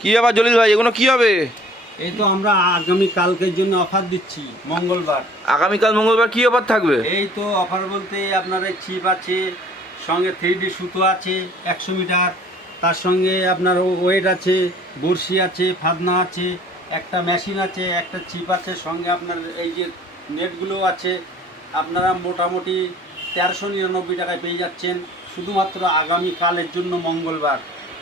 কি ব্যাপার জলিল ভাই এগুলো কি হবে? এই তো আমরা আগামী কালকের জন্য অফার দিচ্ছি মঙ্গলবার। আগামীকাল মঙ্গলবার কি অফার থাকবে? এই তো অফার বলতে আপনার এই চিপ আছে সঙ্গে থ্রি ডি সুতো আছে একশো মিটার তার সঙ্গে আপনার ওয়েট আছে বড়শি আছে ফাদনা আছে একটা মেশিন আছে একটা চিপ আছে সঙ্গে আপনার এই যে নেটগুলো আছে আপনারা মোটামুটি তেরোশো নিরানব্বই টাকায় পেয়ে যাচ্ছেন শুধুমাত্র আগামী কালের জন্য মঙ্গলবার।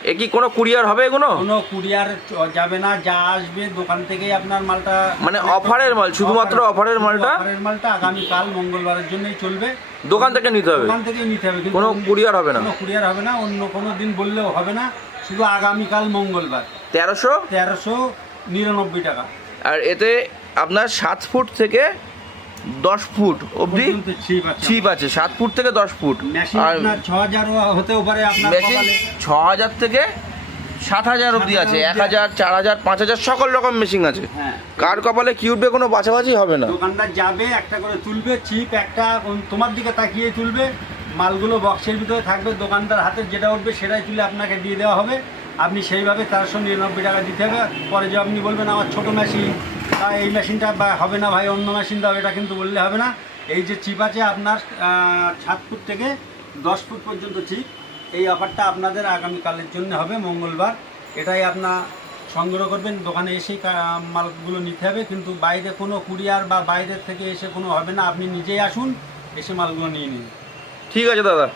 এ কি কোনো কুরিয়ার হবে এগুলো? কোনো কুরিয়ার যাবে না যা আসবে দোকান থেকেই আপনার মালটা মানে অফারের মাল শুধুমাত্র অফারের মালটা? অফারের মালটা আগামী কাল মঙ্গলবারের জন্যই চলবে। দোকান থেকে নিতে হবে? দোকান থেকেই নিতে হবে কোনো কুরিয়ার হবে না? কোনো কুরিয়ার হবে না অন্য কোনো দিন বললেও হবে না শুধু আগামীকাল মঙ্গলবার। তেরোশো? তেরোশো নিরানব্বই টাকা। আর এতে আপনার সাত ফুট থেকে দশ ফুট অবধি ছিপ আছে। ছিপ আছে সাত ফুট থেকে দশ ফুট। আর ছ হাজারও হতেও পারে আপনার মেশিন। ছ হাজার থেকে সাত হাজার অবধি আছে হাজার এক হাজার চার হাজার পাঁচ হাজার সকল রকম মেশিন আছে। হ্যাঁ। কার কপালে কি উঠবে কোনো বাছাবাছি হবে না। দোকানদার যাবে একটা করে তুলবে চিপ একটা তোমার দিকে তাকিয়ে তুলবে মালগুলো বক্সের ভিতরে থাকবে দোকানদার হাতে যেটা উঠবে সেটাই তুলে আপনাকে দিয়ে দেওয়া হবে। আপনি সেইভাবে তেরোশো নিরানব্বই টাকা দিতে হবে পরে যে আপনি বলবেন আমার ছোটো মেশিন বা এই মেশিনটা হবে না ভাই, অন্য মেশিন দাও, এটা কিন্তু বললে হবে না। এই যে চিপ আছে আপনার সাত ফুট থেকে দশ ফুট পর্যন্ত চিপ এই অফারটা আপনাদের আগামীকালের জন্য হবে, মঙ্গলবার। এটাই আপনার সংগ্রহ করবেন, দোকানে এসেই মালগুলো নিতে হবে, কিন্তু বাইরে কোনো কুরিয়ার বা বাইরের থেকে এসে কোনো হবে না, আপনি নিজেই আসুন, এসে মালগুলো নিয়ে নিন। ঠিক আছে দাদা।